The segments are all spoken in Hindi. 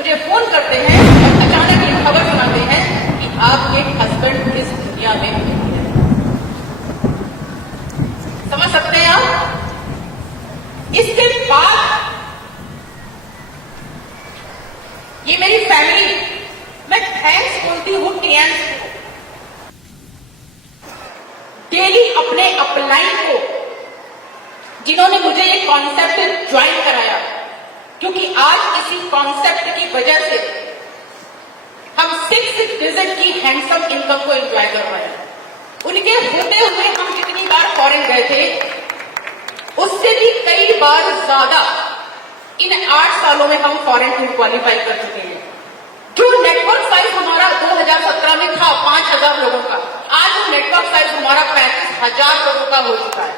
मुझे फोन करते हैं और अचानक ये खबर सुनाते हैं कि आपके हस्बैंड इस दुनिया में नहीं है। समझ सकते हैं आप? इसके बाद ये मेरी फैमिली, मैं थैंक्स बोलती हूँ टीएंस को, डेली अपने अपलाइन को, जिन्होंने मुझे ये कॉन्सेप्ट ज्वाइन कराया, क्योंकि आज इसी कॉन्सेप्ट की वजह से हम 6 डिजिट की हैंडसम इनकम को एंजॉय कर रहे हैं। उनके होते हुए हम जितनी बार फॉरेन गए थे, उससे भी कई बार ज्यादा इन 8 सालों में हम फॉरेन टूर क्वालिफाई कर चुके हैं। जो नेटवर्क साइज हमारा 2017 में था 5,000 लोगों का, आज वो नेटवर्क साइज हमारा 35,000 लोगों का हो चुका है।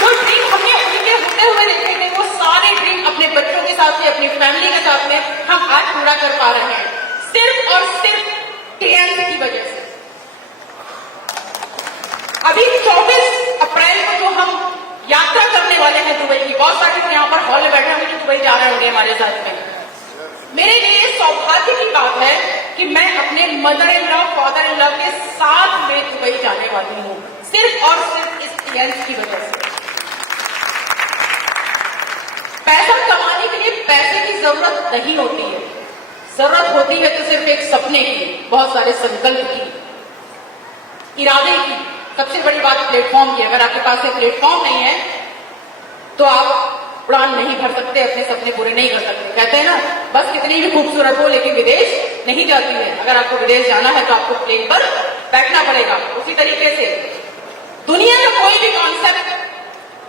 जो ड्रीम हमने उनके होते हुए देखे थे, वो सारे ड्रीम अपने बच्चों के साथ में, अपनी फैमिली के साथ में हम आज पूरा कर पा रहे हैं, सिर्फ और सिर्फ टीएंस की वजह से। अभी 24 अप्रैल को जो हम यात्रा करने वाले हैं दुबई की, बहुत सारे लोग यहाँ पर हॉल में बैठे होंगे जो दुबई जा रहे होंगे हमारे साथ में। मेरे लिए सौभाग्य की बात है कि मैं अपने mother in law, father in law के साथ में दुबई जाने वाली हूँ, सिर्फ और सिर्फ इस टीएंस की वजह से। पैसा कमाने के लिए पैसे की जरूरत नहीं होती है, जरूरत होती है तो सिर्फ एक सपने की, बहुत सारे संकल्प की, इरादे की। सबसे बड़ी बात प्लेटफॉर्म की। अगर आपके पास प्लेटफॉर्म नहीं है तो आप उड़ान नहीं भर सकते, अपने सपने पूरे नहीं कर सकते। कहते हैं ना, बस कितनी भी खूबसूरत हो लेकिन विदेश नहीं जाती है। अगर आपको विदेश जाना है तो आपको प्लेन पर बैठना पड़ेगा। उसी तरीके से दुनिया का कोई भी कॉन्सेप्ट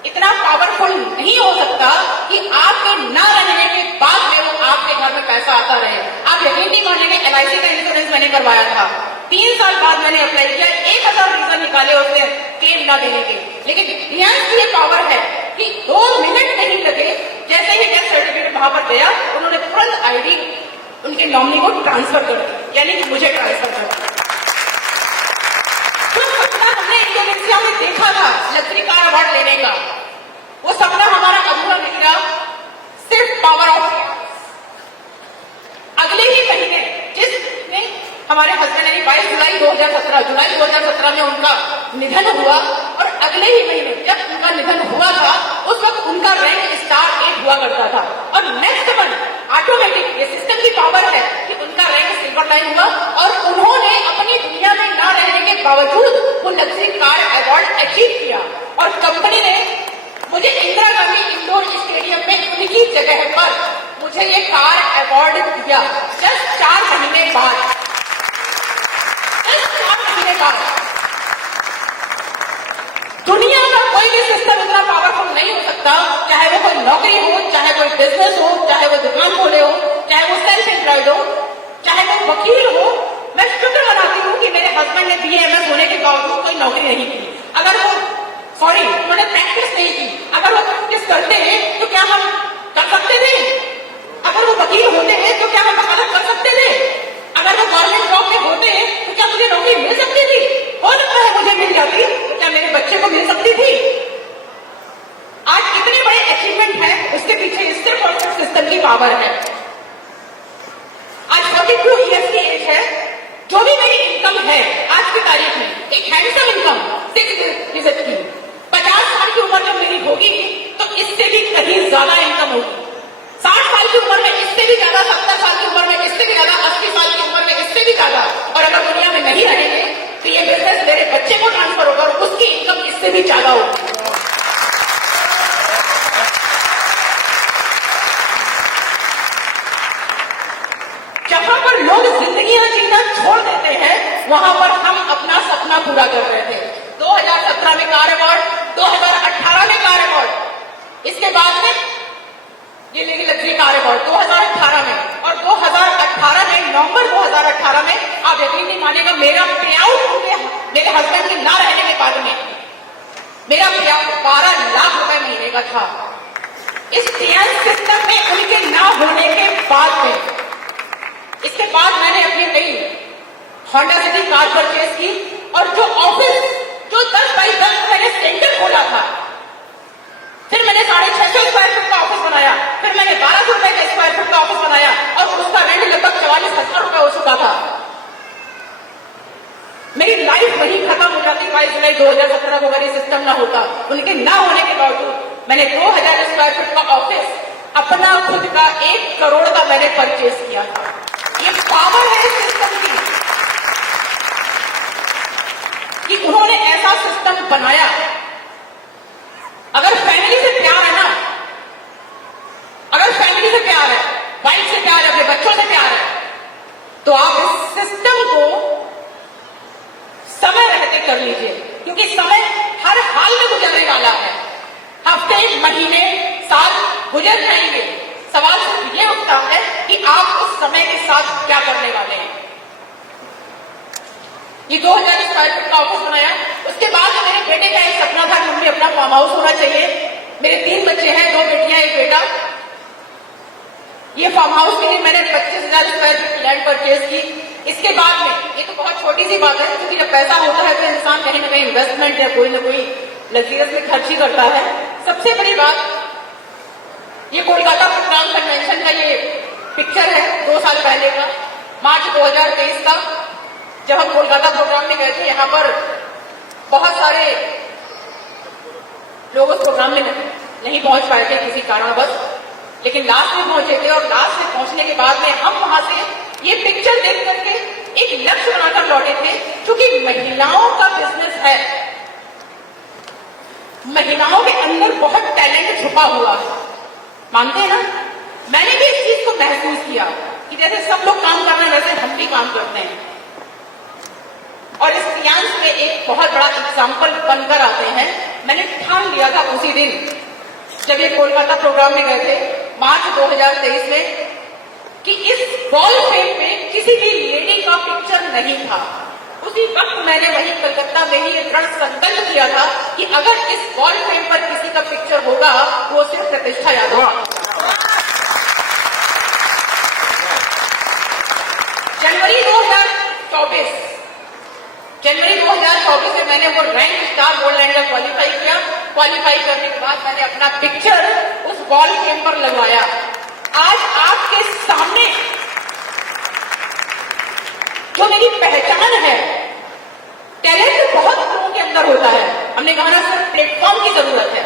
इतना पावरफुल नहीं हो सकता कि आपके ना रहने के बाद में वो आपके घर में पैसा आता रहे। आप यकीन नहीं मानेंगे, LIC का इंश्योरेंस मैंने करवाया था, 3 साल बाद मैंने अप्लाई किया, 1000 रीजन निकाले उसने क्लेम ना देने के, लेकिन टीएंस की ये पावर है कि 2 मिनट नहीं लगे, जैसे ही डेथ सर्टिफिकेट वहां पर गया, उन्होंने तुरंत ID उनके नॉमिनी को ट्रांसफर कर दिया, यानी कि मुझे ट्रांसफर कर दिया। जो सपना हमने इंडोनेशिया में देखा था लग्जरी कार अवार्ड लेने का, वो सपना हमारा अधूरा नहीं रहा, सिर्फ पावर ऑफ। अगले ही महीने जिसने हमारे हस्बैंड यानी 22 जुलाई 2017 में उनका निधन हुआ, और अगले ही महीने जब उनका निधन हुआ था, उस वक्त उनका रैंक स्टार 8 हुआ करता था, और नेक्स्ट मंथ ऑटोमेटिक, ये सिस्टम की पावर है कि उनका रैंक सिल्वर लाइन हुआ, और उन्होंने अपनी दुनिया में ना रहने के बावजूद वो लग्जरी कार अवार्ड अचीव किया। और कंपनी ने मुझे इंदिरा गांधी इंडोर स्टेडियम में उनकी जगह पर मुझे ये कार अवार्ड दिया, जस्ट 4 महीने बाद। दुनिया का कोई भी सिस्टम इतना पावरफुल नहीं हो सकता, चाहे वो कोई नौकरी हो, चाहे कोई बिजनेस हो, चाहे वो दुकान खोले हो, चाहे वो सेल्फ एम्प्लॉयड हो, चाहे वो वकील हो। मैं शुक्र मनाती हूँ कि मेरे हस्बैंड ने BAMS होने के बावजूद कोई नौकरी नहीं की। अगर वो उन्होंने प्रैक्टिस नहीं की, अगर वो प्रैक्टिस करते हैं तो क्या हम कर सकते थे? अगर वो वकील होते हैं तो क्या हम वकालत कर सकते थे? अगर वो गवर्नमेंट जॉब में होते हैं तो क्या मुझे नौकरी मिल सकती थी? हो सकता है मुझे मिल जाती, तो क्या मेरे बच्चे को मिल सकती थी? आज इतने बड़े अचीवमेंट है, उसके पीछे सिर्फ और सिर्फ सिस्टम की पावर है। आज 42 ईयर्स की एज है, जो भी मेरी इनकम है आज की तारीख में, एक हैंडसम इनकम 6 डिजिट की, 50 साल की उम्र जब मेरी होगी तो इससे भी कहीं ज्यादा इनकम होगी। 60 साल की उम्र में इससे भी ज्यादा, 70 साल की उम्र में इससे भी ज्यादा, 80 साल की उम्र में इससे भी ज्यादा। और अगर दुनिया में नहीं रहेंगे तो ये बिजनेस मेरे बच्चे को ट्रांसफर होगा और उसकी इनकम इससे भी ज्यादा होगी। जहां पर लोग जिंदगियां जीना छोड़ देते हैं, वहां पर हम अपना सपना पूरा कर रहे थे। 2017 में कार अवार्ड, 2018 में कार अवार्ड, इसके बाद में ये लेगी लग्जरी कार अवार्ड 2018 में, और 2018 में नवंबर 2018 में आप यकीन नहीं मानेगा, मेरा पे आउट मेरे हस्बैंड के ना रहने के बाद में मेरा पे आउट 12 लाख रुपए महीने का था। इस टीएंस सिस्टम में उनके ना होने के बाद में, इसके बाद मैंने अपनी नई होंडा सिटी कार परचेज की, और जो ऑफिस जो 10 बाई 10 मैंने सेंटर खोला था, फिर मैंने 650 स्क्वायर फीट का ऑफिस बनाया, फिर मैंने 1200 लाइफ वहीं खत्म हो जाती 22 जुलाई 2017 को अगर ये सिस्टम ना होता। उनके ना होने के बावजूद मैंने 2000 स्क्वायर फीट का ऑफिस अपना खुद का 1 करोड़ का मैंने परचेज किया था। ये पावर है इस सिस्टम की कि उन्होंने ऐसा सिस्टम बनाया। अगर फैमिली से प्यार है ना, अगर फैमिली से प्यार है, वाइफ से प्यार है, अपने बच्चों से प्यार है, तो आप इस सिस्टम को समय रहते कर लीजिए, क्योंकि समय हर हाल में गुजरने वाला है। हफ्ते, महीने, साल गुजर जाएंगे। सवाल सिर्फ ये उठता है कि आप उस समय के साथ क्या करने वाले हैं। ये 2000 स्क्वायर फीट का ऑफिस बनाया। उसके बाद मेरे बेटे का एक सपना था, मम्मी अपना फार्म हाउस होना चाहिए। मेरे 3 बच्चे हैं, 2 बेटियां, 1 बेटा। ये फार्म हाउस के लिए मैंने 25,000 स्क्वायर फीट लैंड परचेज की। इसके बाद में, ये तो बहुत छोटी सी बात है, क्योंकि जब पैसा होता है तो इंसान कहीं ना कहीं इन्वेस्टमेंट या कोई ना कोई लग्जरियस में खर्च ही करता है। सबसे बड़ी बात, ये कोलकाता प्रोग्राम कन्वेंशन का ये पिक्चर है 2 साल पहले का, मार्च 2023 का, जब हम कोलकाता प्रोग्राम में गए थे। यहाँ पर बहुत सारे लोग उस प्रोग्राम में नहीं पहुंच पाए थे किसी कारणवश, लेकिन लास्ट में पहुंचे थे। और लास्ट में पहुंचने के बाद में हम वहां से ये पिक्चर देख करके एक लक्ष्य बनाकर लौटे थे, क्योंकि महिलाओं का बिजनेस है। महिलाओं के अंदर बहुत टैलेंट छुपा हुआ है, मानते हैं ना। मैंने भी इस चीज को महसूस किया कि जैसे सब लोग काम कर रहे हैं वैसे हम भी काम करते हैं। और इस क्रियांश में एक बहुत बड़ा एग्जाम्पल बनकर आते हैं। मैंने ठान लिया था उसी दिन जब ये कोलकाता प्रोग्राम में गए थे मार्च 2023 में, कि इस वॉल फ्रेम में किसी भी लेडी का पिक्चर नहीं था। उसी वक्त मैंने वही कलकत्ता में ही दृढ़ संकल्प किया था कि अगर इस वॉल फ्रेम पर किसी का पिक्चर होगा वो सिर्फ प्रतिष्ठा यादव। जनवरी 2024 में मैंने वो rank star gold lander qualify किया। क्वालिफाई करने के बाद मैंने अपना पिक्चर उस वॉल फ्रेम पर लगवाया। आज आपके सामने जो मेरी पहचान है, टैलेंट बहुत लोगों के अंदर होता है। हमने कहा ना, सिर्फ प्लेटफॉर्म की जरूरत है,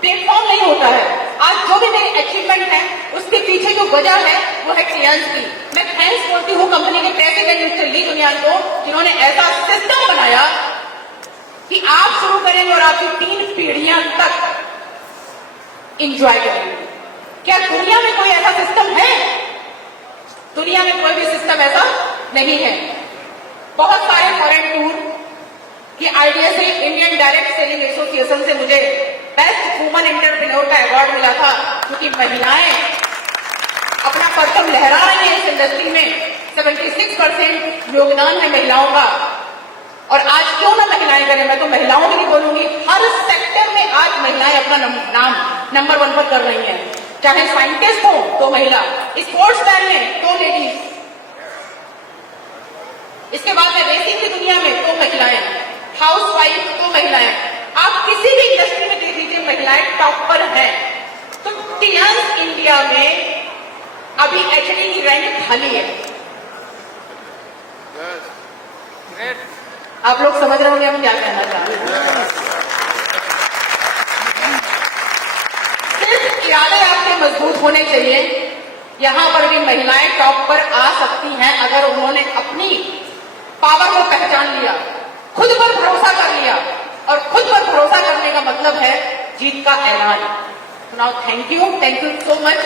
प्लेटफॉर्म नहीं होता है। आज जो भी मेरी अचीवमेंट है उसके पीछे जो वजह है वो है क्रियांश की। मैं थैंक्स बोलती हूँ कंपनी के प्रेसिडेंट मिस्टर ली दुनियान को, जिन्होंने ऐसा सिस्टम बनाया कि आप शुरू करेंगे और आपकी 3 पीढ़ियां तक इंजॉय करेंगे। क्या दुनिया में कोई ऐसा सिस्टम है? दुनिया में कोई भी सिस्टम ऐसा नहीं है। बहुत सारे फॉरेन टूर की आइडिया से इंडियन डायरेक्ट सेलिंग एसोसिएशन से मुझे बेस्ट वुमन एंटरप्रेन्योर का अवार्ड मिला था, क्योंकि महिलाएं अपना परचम लहरा रही है इस इंडस्ट्री में। 76% योगदान है महिलाओं का। और आज क्यों ना महिलाएं करें, मैं तो महिलाओं की नहीं बोलूंगी, हर सेक्टर में आज महिलाएं अपना नाम नंबर 1 पर कर रही हैं। चाहे साइंटिस्ट हो तो महिला, स्पोर्ट्समैन में तो लेडीज, इसके बाद में रेसिंग की दुनिया में तो महिलाएं, हाउसवाइफ तो महिलाएं। आप किसी भी इंडस्ट्री में देख लीजिए, महिलाएं टॉप पर हैं। तो क्रियांश इंडिया में अभी एचडी की रैंक खाली है। आप लोग समझ रहे होंगे हम क्या कहना चाह रहे हैं। सिर्फ इरादे आपके मजबूत होने चाहिए। यहां पर भी महिलाएं टॉप पर आ सकती हैं अगर उन्होंने अपनी पावर को पहचान लिया, खुद पर भरोसा कर लिया। और खुद पर भरोसा करने का मतलब है जीत का ऐलान। Now thank you so much.